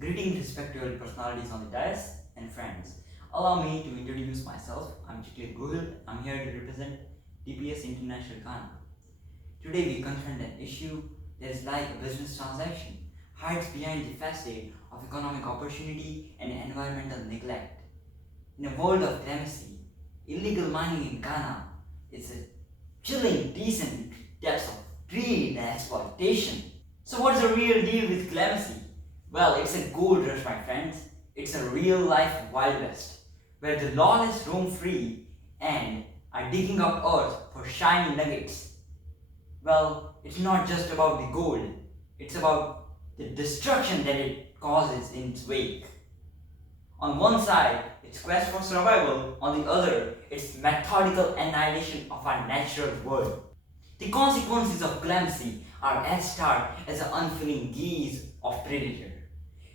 Greetings respected personalities on the dais and friends. Allow me to introduce myself. I'm Chitil Gohil. I'm here to represent TPS International Ghana. Today we confront an issue that is like a business transaction, hides behind the facade of economic opportunity and environmental neglect. In a world of clemency, illegal mining in Ghana is a chilling, decent depths of greed and exploitation. So what's the real deal with clemency? Well, it's a gold rush, my friends. It's a real life Wild West, where the lawless roam free and are digging up earth for shiny nuggets. Well, it's not just about the gold, it's about the destruction that it causes in its wake. On one side, its quest for survival, on the other, its methodical annihilation of our natural world. The consequences of clemency are as stark as the unfeeling gaze of predator.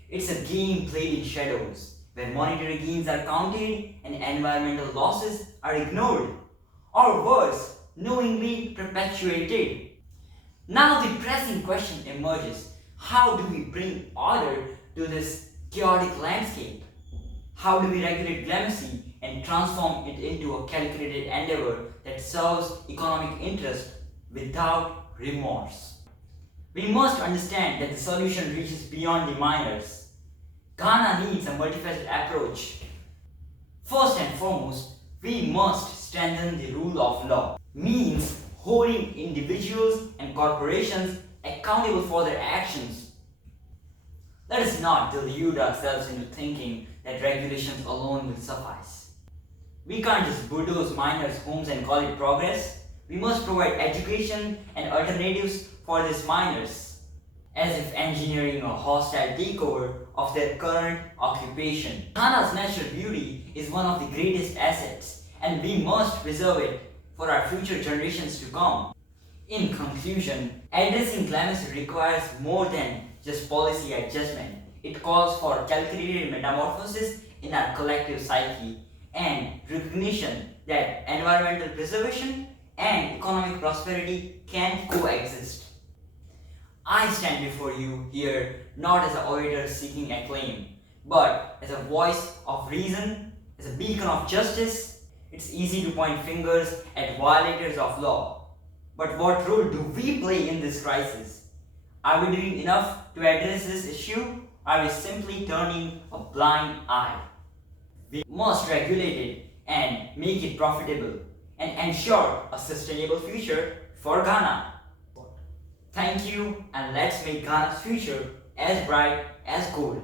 It's a game played in shadows, where monetary gains are counted and environmental losses are ignored, or worse, knowingly perpetuated. Now the pressing question emerges: how do we bring order to this chaotic landscape? How do we regulate clemency and transform it into a calculated endeavor that serves economic interest without remorse? We must understand that the solution reaches beyond the miners. Ghana needs a multifaceted approach. First and foremost, we must strengthen the rule of law, means holding individuals and corporations accountable for their actions. Let us not delude ourselves into thinking that regulations alone will suffice. We can't just bulldoze miners' homes and call it progress. We must provide education and alternatives for these miners, as if engineering a hostile takeover of their current occupation. Ghana's natural beauty is one of the greatest assets, and we must preserve it for our future generations to come. In conclusion, addressing clemency requires more than just policy adjustment. It calls for calculated metamorphosis in our collective psyche and recognition that environmental preservation and economic prosperity can coexist. I stand before you here not as an orator seeking acclaim, but as a voice of reason, as a beacon of justice. It's easy to point fingers at violators of law, but what role do we play in this crisis? Are we doing enough to address this issue? Are we simply turning a blind eye? We must regulate it and make it profitable and ensure a sustainable future for Ghana. Thank you, and let's make Ghana's future as bright as gold.